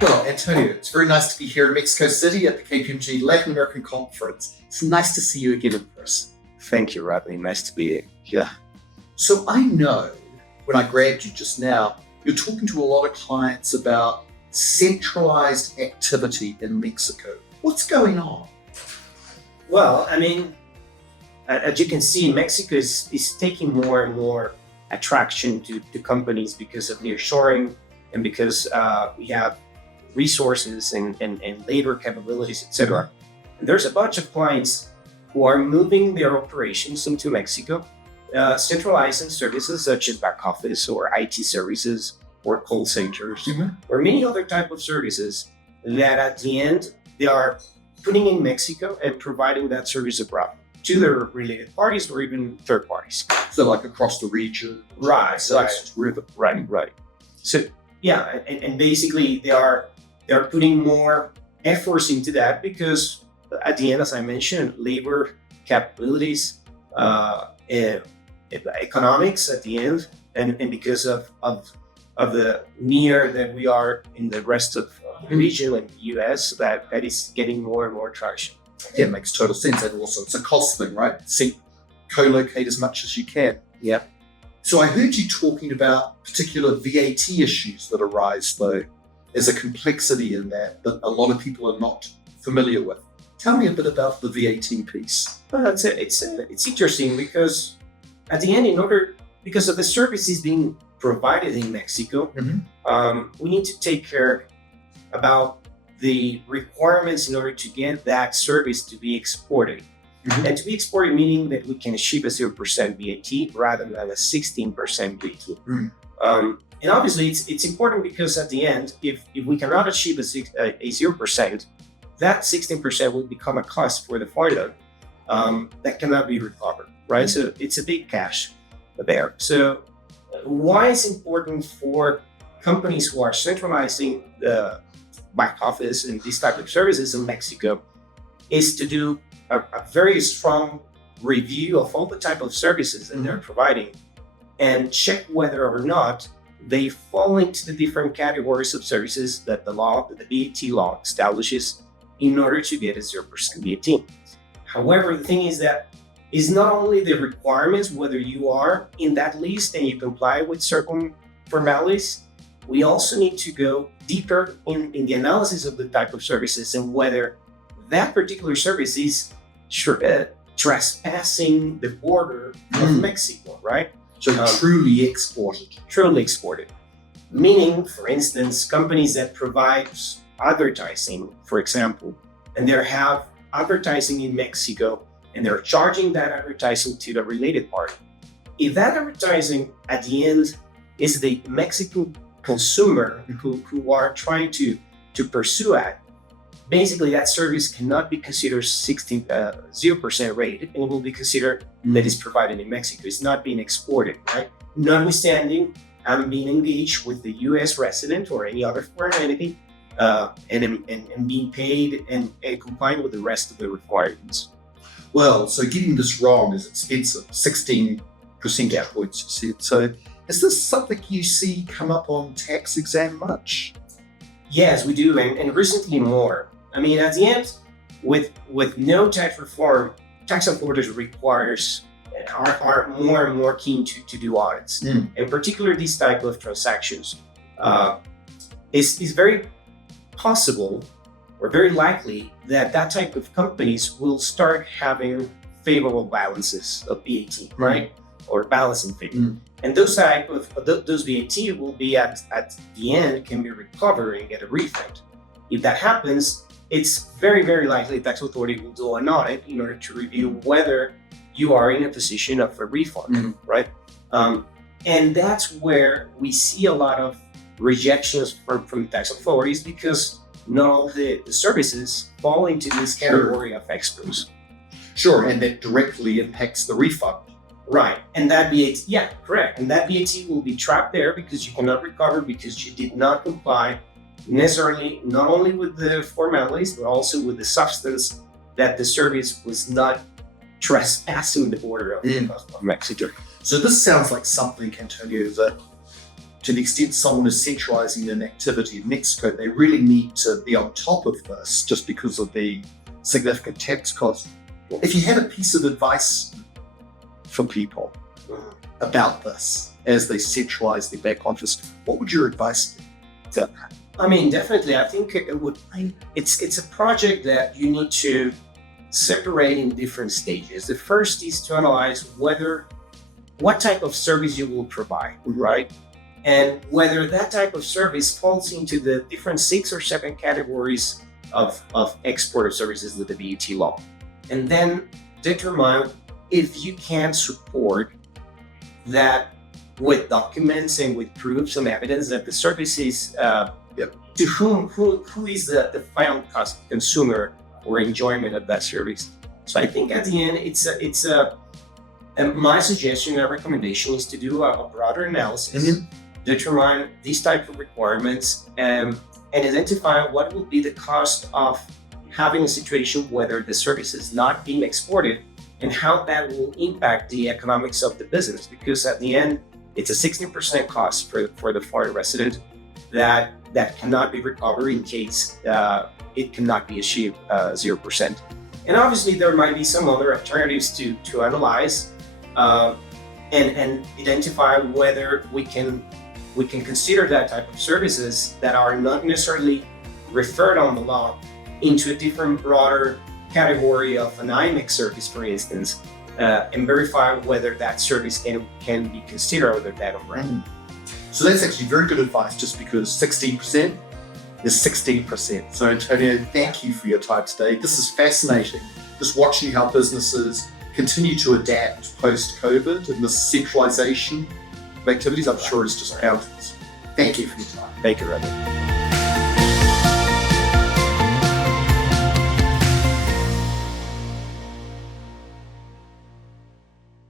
Well, Antonio, it's very nice to be here in Mexico City at the KPMG Latin American Conference. It's nice to see you again in person. Thank you, Rodney. Nice to be here. So I know when I grabbed you just now, you're talking to a lot of clients about centralized activity in Mexico. What's going on? Well, I mean, as you can see, Mexico is taking more and more attraction to companies because of nearshoring and because we have resources and labor capabilities, etc. And there's a bunch of clients who are moving their operations into Mexico, centralizing services such as back office or IT services or call centers or many other type of services that at the end they are putting in Mexico and providing that service abroad to their related parties or even third parties. So like across the region? Right. So yeah, and basically they are putting more efforts into that because at the end, as I mentioned, labor capabilities, economics at the end, and because of the near that we are in the rest of the region and the US, that is getting more and more traction. Yeah, it makes total sense. And also it's a cost thing, right? Co-locate as much as you can. Yeah. So I heard you talking about particular VAT issues that arise, though. There's a complexity in that a lot of people are not familiar with. Tell me a bit about the VAT piece. Well, it's interesting because at the end, because of the services being provided in Mexico, we need to take care about the requirements in order to get that service to be exported. And to be exported meaning that we can achieve a 0% VAT rather than a 16% VAT. And obviously it's important because at the end, if we cannot achieve a 0%, that 16% will become a cost for the foreigner that cannot be recovered, right? So it's a big cash there. So why it's important for companies who are centralizing the back office and these type of services in Mexico is to do a very strong review of all the type of services that they're providing and check whether or not they fall into the different categories of services that the VAT law establishes in order to get a 0% VAT. However, the thing is that it's not only the requirements, whether you are in that list and you comply with certain formalities, we also need to go deeper in the analysis of the type of services and whether that particular service is trespassing the border of Mexico, right? So truly exported. Truly exported. Meaning, for instance, companies that provide advertising, for example, and they have advertising in Mexico and they're charging that advertising to the related party. If that advertising at the end is the Mexican consumer who are trying to pursue it, basically that service cannot be considered 0% rate and will be considered that is provided in Mexico. It's not being exported, right? Notwithstanding, I'm being engaged with the US resident or any other foreign entity and being paid and complying with the rest of the requirements. Well, so getting this wrong is expensive, 16 percentage points, you said. So is this something you see come up on tax exam much? Yes, we do, and recently more. I mean, at the end, with no tax reform, tax authorities are more and more keen to do audits. And particularly these type of transactions. It's very possible or very likely that type of companies will start having favorable balances of VAT, right? Or balancing figure. And those type of those VAT will be at the end can be recovered and get a refund. If that happens, it's very, very likely the tax authority will do an audit in order to review whether you are in a position of a refund, right? And that's where we see a lot of rejections from tax authorities because not all the services fall into this category of exports. Sure, and that directly impacts the refund. Right, and that VAT, correct. And that VAT will be trapped there because you cannot recover because you did not comply necessarily not only with the formalities, but also with the substance that the service was not trespassing the border of Mexico. So this sounds like something, Antonio, that to the extent someone is centralizing an activity in Mexico, they really need to be on top of this just because of the significant tax costs. If you had a piece of advice for people about this as they centralize their back office, what would your advice be? I mean, definitely, I think it's a project that you need to separate in different stages. The first is to analyze what type of service you will provide, right? And whether that type of service falls into the different 6 or 7 categories of export services with the VAT law. And then determine if you can support that with documents and with proofs and evidence that the service is to who is the final consumer or enjoyment of that service. So I think at the end, and my suggestion and recommendation is to do a broader analysis, determine these type of requirements, and identify what will be the cost of having a situation whether the service is not being exported and how that will impact the economics of the business. Because at the end, it's a 16% cost for the foreign resident that cannot be recovered in case it cannot be achieved 0%. And obviously there might be some other alternatives to analyze and identify whether we can consider that type of services that are not necessarily referred on the law into a different broader category of an IMEX service, for instance, and verify whether that service can be considered under that umbrella. So that's actually very good advice, just because 16% is 16%. So Antonio, thank you for your time today. This is fascinating, just watching how businesses continue to adapt post-COVID, and this centralization of activities, I'm sure, is just boundless. Thank you for your time. Thank you, Robert.